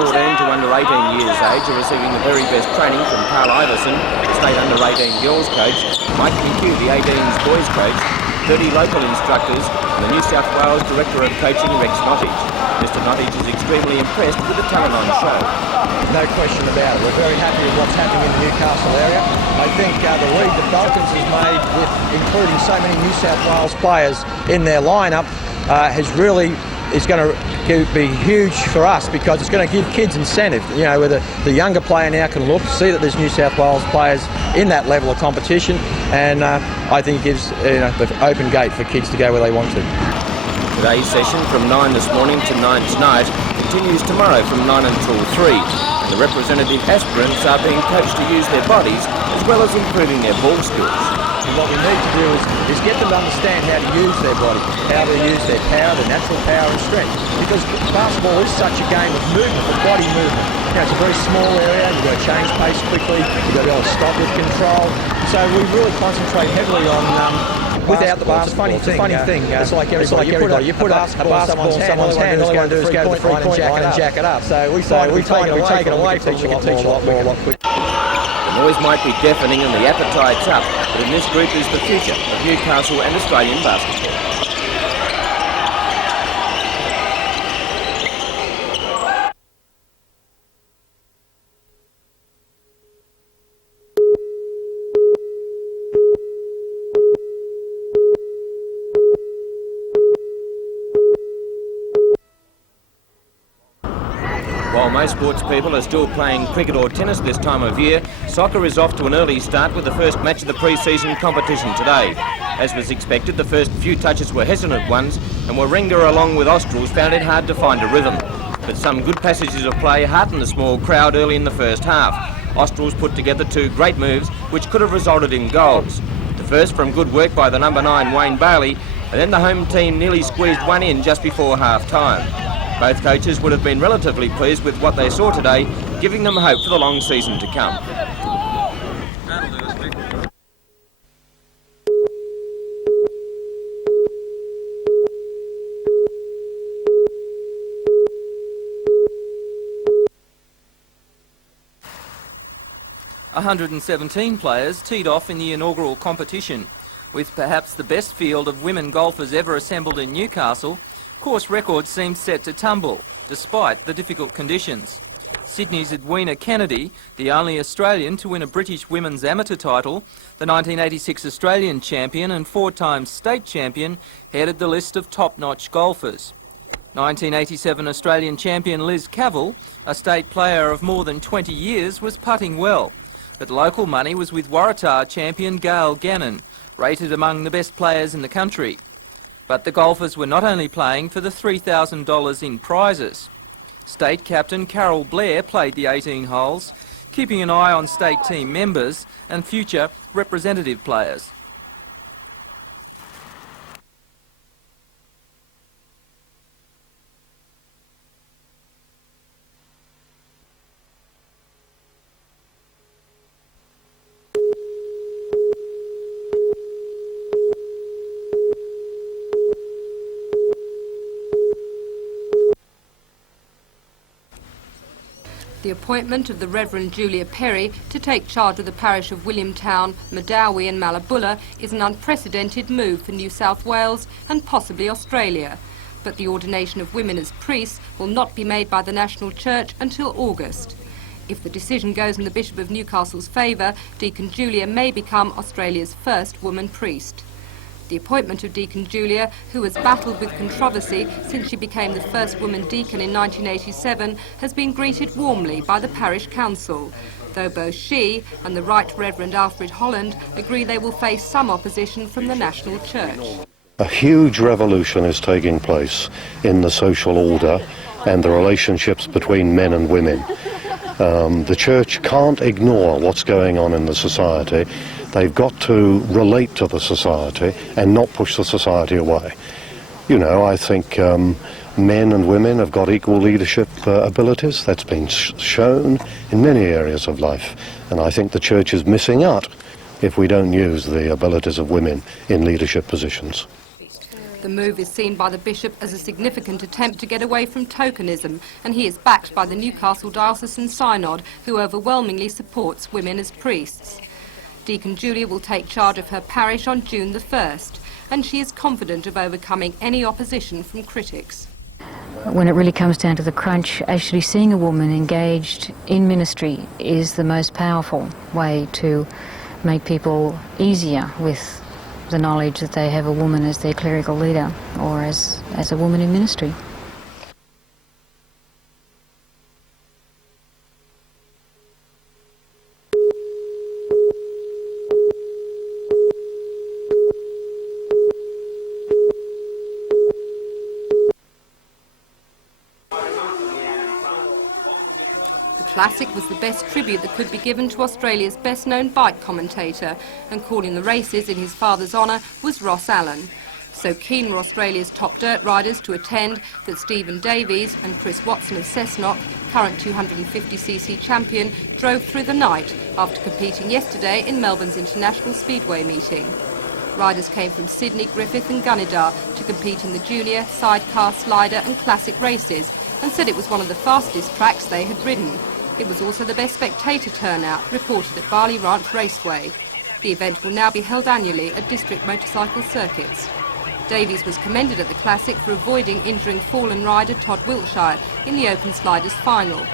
14 to under 18 years age are receiving the very best training from Carl Iverson, the state under 18 girls coach, Mike McHugh, the 18s boys coach, 30 local instructors, and the New South Wales Director of Coaching, Rex Nottage. Mr Nottage is extremely impressed with the talent on show. No question about it. We're very happy with what's happening in the Newcastle area. I think the lead that Falcons has made with including so many New South Wales players in their lineup is going to be huge for us, because it's going to give kids incentive. You know, where the younger player now can look, see that there's New South Wales players in that level of competition, and I think it gives the open gate for kids to go where they want to. Today's session from 9 this morning to 9 tonight continues tomorrow from 9 until 3. The representative aspirants are being coached to use their bodies as well as improving their ball skills. And what we need to do is get them to understand how to use their body, how to use their power, their natural power and strength. Because basketball is such a game of movement, of body movement. You know, it's a very small area, you've got to change pace quickly, you've got to be able to stop with control. So we really concentrate heavily on without the basketball. It's a funny thing. It's like everybody. You put a basketball in someone's hand, all they do is go to the point line and jack it up. So we take it away from them, we can teach a lot quicker. The noise might be deafening and the appetite's up, but in this group is the future of Newcastle and Australian basketball. While most sports people are still playing cricket or tennis this time of year, soccer is off to an early start with the first match of the pre-season competition today. As was expected, the first few touches were hesitant ones, and Warringah along with Australs found it hard to find a rhythm. But some good passages of play heartened the small crowd early in the first half. Australs put together two great moves which could have resulted in goals. The first from good work by the number 9 Wayne Bailey, and then the home team nearly squeezed one in just before half-time. Both coaches would have been relatively pleased with what they saw today, giving them hope for the long season to come. "117 players teed off in the inaugural competition. With perhaps the best field of women golfers ever assembled in Newcastle, course records seemed set to tumble, despite the difficult conditions. Sydney's Edwina Kennedy, the only Australian to win a British women's amateur title, the 1986 Australian champion and 4-time state champion, headed the list of top-notch golfers. 1987 Australian champion Liz Cavell, a state player of more than 20 years, was putting well, but local money was with Waratah champion Gail Gannon, rated among the best players in the country. But the golfers were not only playing for the $3,000 in prizes. State captain Carol Blair played the 18 holes, keeping an eye on state team members and future representative players. The appointment of the Reverend Julia Perry to take charge of the parish of Williamtown, Madawi and Malabulla is an unprecedented move for New South Wales and possibly Australia. But the ordination of women as priests will not be made by the National Church until August. If the decision goes in the Bishop of Newcastle's favour, Deacon Julia may become Australia's first woman priest. The appointment of Deacon Julia, who has battled with controversy since she became the first woman deacon in 1987, has been greeted warmly by the parish council, though both she and the Right Reverend Alfred Holland agree they will face some opposition from the National Church. A huge revolution is taking place in the social order and the relationships between men and women. The church can't ignore what's going on in the society. They've got to relate to the society and not push the society away. You know, I think men and women have got equal leadership abilities. That's been shown in many areas of life. And I think the church is missing out if we don't use the abilities of women in leadership positions. The move is seen by the Bishop as a significant attempt to get away from tokenism, and he is backed by the Newcastle Diocesan Synod, who overwhelmingly supports women as priests. Deacon Julia will take charge of her parish on June the 1st, and she is confident of overcoming any opposition from critics. When it really comes down to the crunch, actually seeing a woman engaged in ministry is the most powerful way to make people easier with the knowledge that they have a woman as their clerical leader or as a woman in ministry. The Classic was the best tribute that could be given to Australia's best-known bike commentator, and calling the races in his father's honour was Ross Allen. So keen were Australia's top dirt riders to attend that Stephen Davies and Chris Watson of Cessnock, current 250cc champion, drove through the night after competing yesterday in Melbourne's International Speedway meeting. Riders came from Sydney, Griffith and Gunnedah to compete in the junior, sidecar, slider and classic races, and said it was one of the fastest tracks they had ridden. It was also the best spectator turnout reported at Barley Ranch Raceway. The event will now be held annually at district motorcycle circuits. Davies was commended at the Classic for avoiding injuring fallen rider Todd Wiltshire in the Open Sliders final.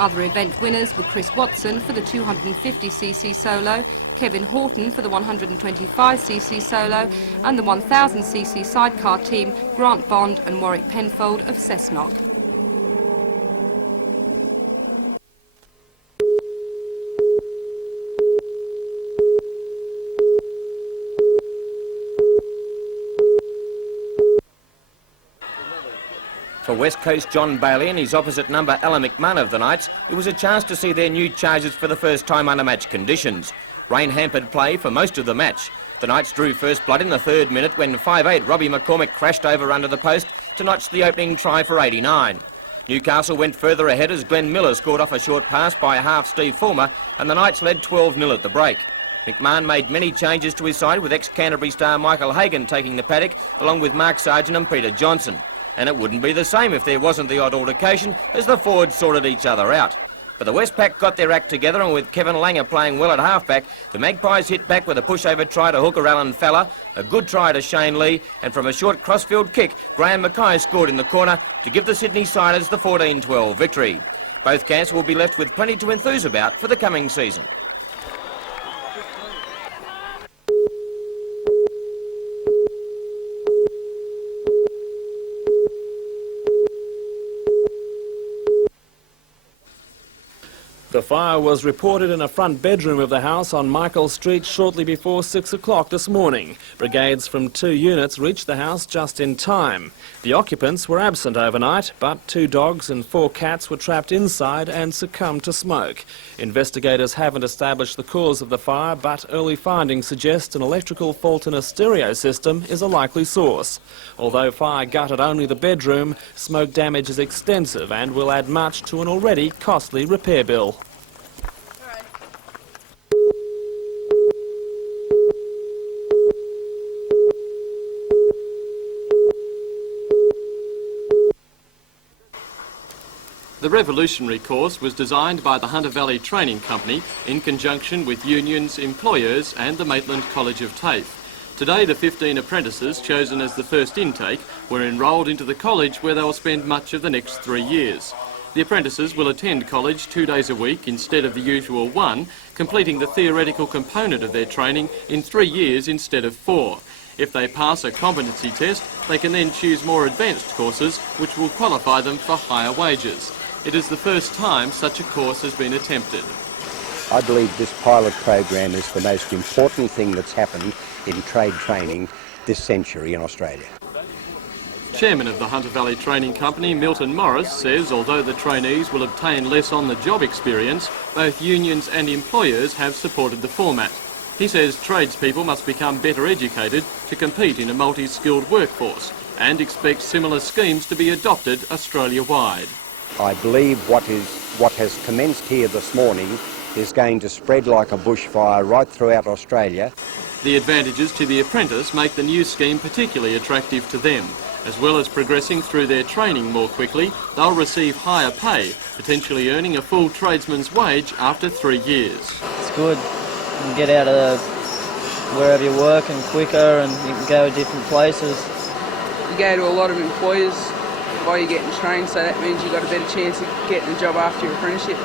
Other event winners were Chris Watson for the 250cc solo, Kevin Horton for the 125cc solo, and the 1000cc sidecar team Grant Bond and Warwick Penfold of Cessnock. For West Coast John Bailey and his opposite number Alan McMahon of the Knights, it was a chance to see their new chargers for the first time under match conditions. Rain hampered play for most of the match. The Knights drew first blood in the 3rd minute when 5'8" Robbie McCormick crashed over under the post to notch the opening try for 89. Newcastle went further ahead as Glenn Miller scored off a short pass by half Steve Fulmer, and the Knights led 12-0 at the break. McMahon made many changes to his side, with ex-Canterbury star Michael Hagan taking the paddock, along with Mark Sargent and Peter Johnson. And it wouldn't be the same if there wasn't the odd altercation as the forwards sorted each other out. But the Westpac got their act together, and with Kevin Langer playing well at halfback, the Magpies hit back with a pushover try to hooker Alan Fowler, a good try to Shane Lee, and from a short crossfield kick, Graham Mackay scored in the corner to give the Sydney Siders the 14-12 victory. Both camps will be left with plenty to enthuse about for the coming season. The fire was reported in a front bedroom of the house on Michael Street shortly before 6 o'clock this morning. Brigades from 2 units reached the house just in time. The occupants were absent overnight, but 2 dogs and 4 cats were trapped inside and succumbed to smoke. Investigators haven't established the cause of the fire, but early findings suggest an electrical fault in a stereo system is a likely source. Although fire gutted only the bedroom, smoke damage is extensive and will add much to an already costly repair bill. The revolutionary course was designed by the Hunter Valley Training Company in conjunction with unions, employers and the Maitland College of TAFE. Today the 15 apprentices chosen as the first intake were enrolled into the college, where they will spend much of the next 3 years. The apprentices will attend college 2 days a week instead of the usual 1, completing the theoretical component of their training in 3 years instead of 4. If they pass a competency test, they can then choose more advanced courses which will qualify them for higher wages. It is the first time such a course has been attempted. I believe this pilot program is the most important thing that's happened in trade training this century in Australia. Chairman of the Hunter Valley Training Company, Milton Morris, says although the trainees will obtain less on-the-job experience, both unions and employers have supported the format. He says tradespeople must become better educated to compete in a multi-skilled workforce and expects similar schemes to be adopted Australia-wide. I believe what has commenced here this morning is going to spread like a bushfire right throughout Australia. The advantages to the apprentice make the new scheme particularly attractive to them. As well as progressing through their training more quickly, they'll receive higher pay, potentially earning a full tradesman's wage after 3 years. It's good. You can get out of wherever you're working quicker and you can go to different places. You go to a lot of employers while you're getting trained, so that means you've got a better chance of getting a job after your apprenticeship.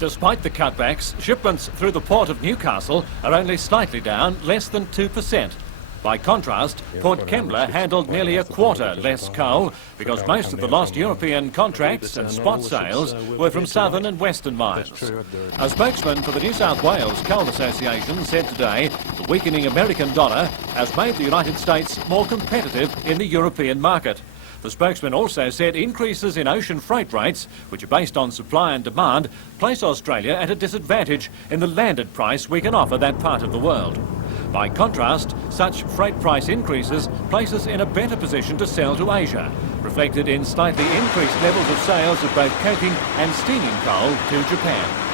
Despite the cutbacks, shipments through the port of Newcastle are only slightly down, less than 2%. By contrast, Port Kembla handled nearly a quarter less coal because most of the lost European contracts and spot sales were from southern and western mines. A spokesman for the New South Wales Coal Association said today the weakening American dollar has made the United States more competitive in the European market. The spokesman also said increases in ocean freight rates, which are based on supply and demand, place Australia at a disadvantage in the landed price we can offer that part of the world. By contrast, such freight price increases place us in a better position to sell to Asia, reflected in slightly increased levels of sales of both coking and steaming coal to Japan.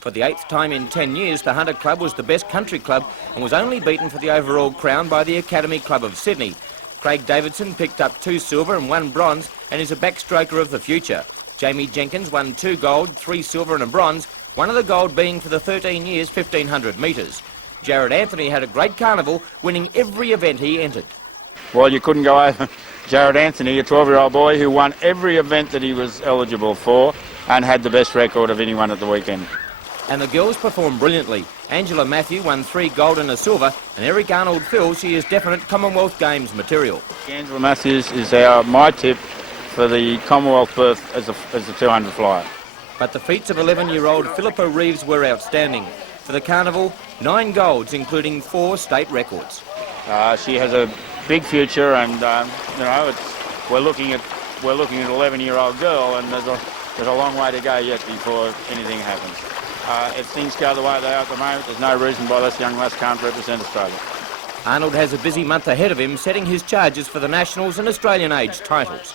For the 8th time in 10 years, the Hunter Club was the best country club and was only beaten for the overall crown by the Academy Club of Sydney. Craig Davidson picked up 2 silver and 1 bronze and is a backstroker of the future. Jamie Jenkins won 2 gold, 3 silver and a bronze, one of the gold being for the 13 years 1500 metres. Jared Anthony had a great carnival, winning every event he entered. Well, you couldn't go over Jared Anthony, a 12-year-old boy who won every event that he was eligible for and had the best record of anyone at the weekend. And the girls performed brilliantly. Angela Matthew won 3 gold and a silver, and Eric Arnold feels she is definite Commonwealth Games material. Angela Matthews is my tip for the Commonwealth berth as a 200 flyer. But the feats of 11-year-old Philippa Reeves were outstanding. For the carnival, 9 golds, including 4 state records. She has a big future, and we're looking at an 11-year-old girl, and there's a long way to go yet before anything happens. If things go the way they are at the moment, there's no reason why this young lass can't represent Australia. Arnold has a busy month ahead of him, setting his charges for the Nationals and Australian age titles.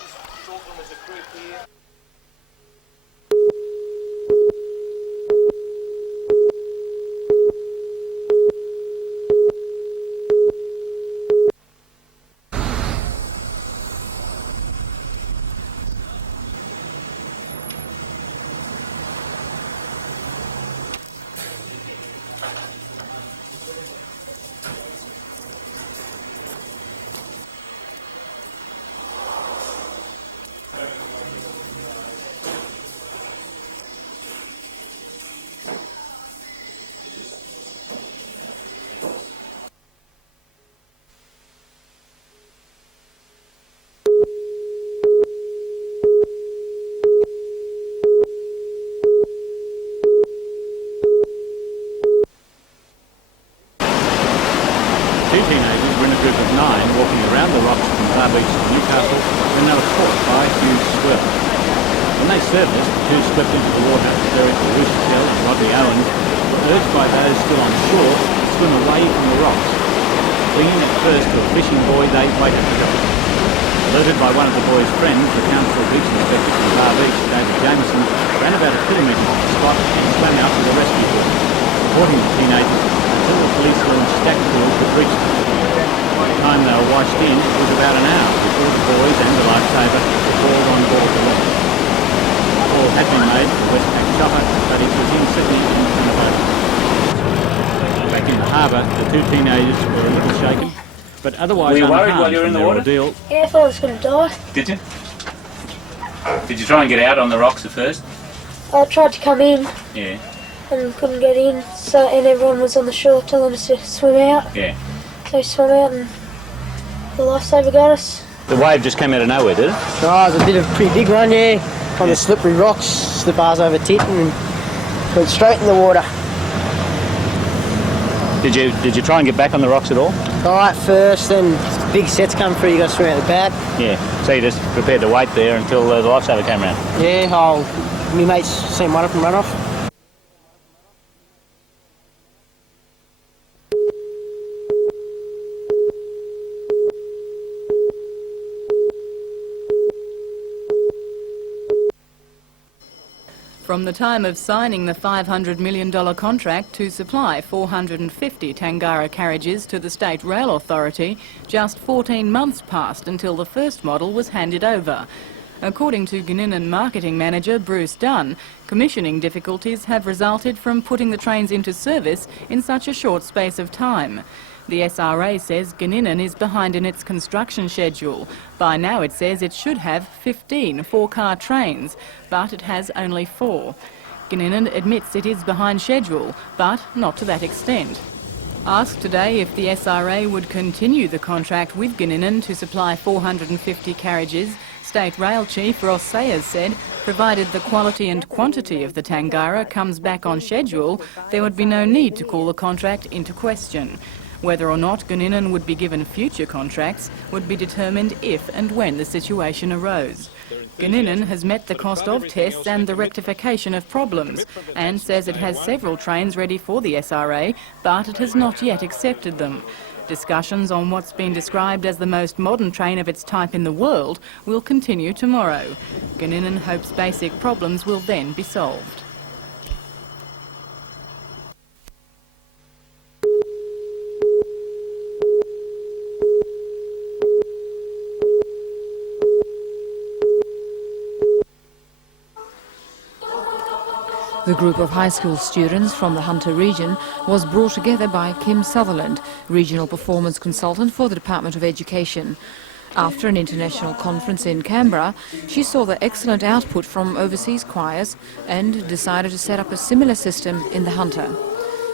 Two teenagers were in a group of 9 walking around the rocks from Far Beach to Newcastle when they were caught by a huge squirrel. When they surfaced, the 2 slipped into the water. Derek Roosevelt and Rodney Owens were urged by those still on shore to swim away from the rocks. Clinging at first to a fishing buoy, they waited for help. Alerted by one of the boys' friends, the council beach inspector from Far Beach, David Jameson, ran about a kilometre from the spot and swam out with a rescue boat, supporting the teenagers until the police and stack crews could reach them. By the time they were washed in, it was about an hour before the boys and the lifesaver were hauled on board the wreck. A call had been made for the Westpac chopper, but it was in Sydney and unavailable. Back in the harbour, the 2 teenagers were a little shaken, but otherwise were you worried unharmed while you were in the from their water? ordeal. Yeah, I thought I was going to die. Did you? Did you try and get out on the rocks at first? I tried to come in Yeah. and couldn't get in, and everyone was on the shore telling us to swim out. Yeah. So we swam out and the lifesaver got us. The wave just came out of nowhere, did it? No, it was a bit of a pretty big one, yeah. On the slippery rocks, slip ours over tit and went straight in the water. Did you try and get back on the rocks at all? Right first, then big sets come through, you got to swim out the back. Yeah. So you just prepared to wait there until the lifesaver came around? Yeah, my mates seen one of them run off. From the time of signing the $500 million contract to supply 450 Tangara carriages to the State Rail Authority, just 14 months passed until the first model was handed over. According to Gininan marketing manager Bruce Dunn, commissioning difficulties have resulted from putting the trains into service in such a short space of time. The SRA says Gininan is behind in its construction schedule. By now it says it should have 15 four-car trains, but it has only 4. Gininan admits it is behind schedule, but not to that extent. Asked today if the SRA would continue the contract with Gininan to supply 450 carriages, State Rail Chief Ross Sayers said, provided the quality and quantity of the Tangara comes back on schedule, there would be no need to call the contract into question. Whether or not Gininan would be given future contracts would be determined if and when the situation arose. Gininan has met the cost of tests and the rectification of problems and says it has several trains ready for the SRA, but it has not yet accepted them. Discussions on what's been described as the most modern train of its type in the world will continue tomorrow. Gininan hopes basic problems will then be solved. The group of high school students from the Hunter region was brought together by Kim Sutherland, Regional Performance Consultant for the Department of Education. After an international conference in Canberra, she saw the excellent output from overseas choirs and decided to set up a similar system in the Hunter.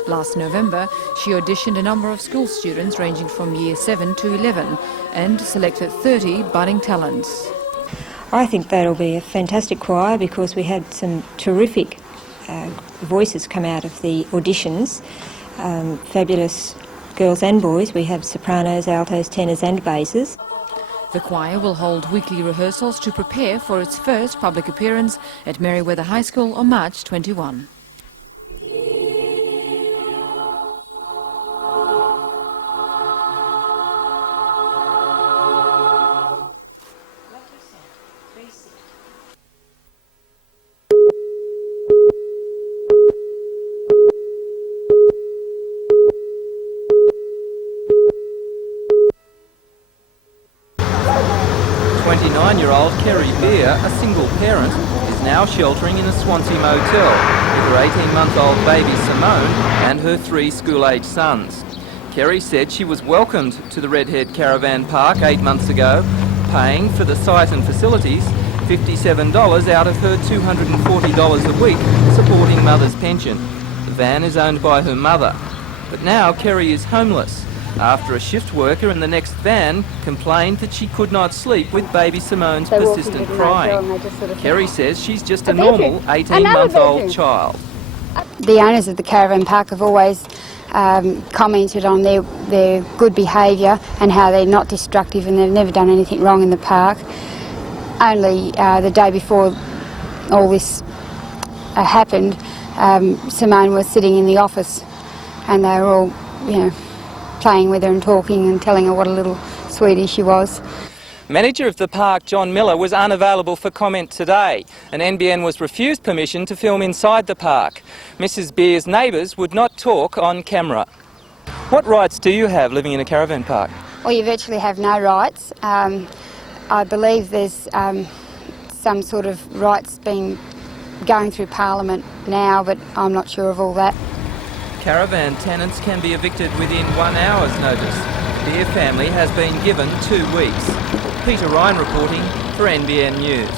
Last November, she auditioned a number of school students ranging from Year 7 to 11 and selected 30 budding talents. I think that'll be a fantastic choir because we had some terrific voices come out of the auditions, fabulous girls and boys. We have sopranos, altos, tenors and basses. The choir will hold weekly rehearsals to prepare for its first public appearance at Merewether High School on March 21. Kerry Beer, a single parent, is now sheltering in a Swansea motel with her 18-month-old baby Simone and her 3 school-age sons. Kerry said she was welcomed to the Redhead Caravan Park 8 months ago, paying for the site and facilities $57 out of her $240 a week, supporting mother's pension. The van is owned by her mother. But now Kerry is homeless after a shift worker in the next van complained that she could not sleep with baby Simone's persistent crying. Kerry says she's just a normal 18-month-old child. The owners of the caravan park have always commented on their good behaviour and how they're not destructive and they've never done anything wrong in the park. Only the day before all this happened, Simone was sitting in the office and they were all, playing with her and talking and telling her what a little sweetie she was. Manager of the park, John Miller, was unavailable for comment today, and NBN was refused permission to film inside the park. Mrs. Beer's neighbours would not talk on camera. What rights do you have living in a caravan park? Well, you virtually have no rights. I believe there's some sort of rights going through Parliament now, but I'm not sure of all that. Caravan tenants can be evicted within 1 hour's notice. The Beer family has been given 2 weeks. Peter Ryan reporting for NBN News.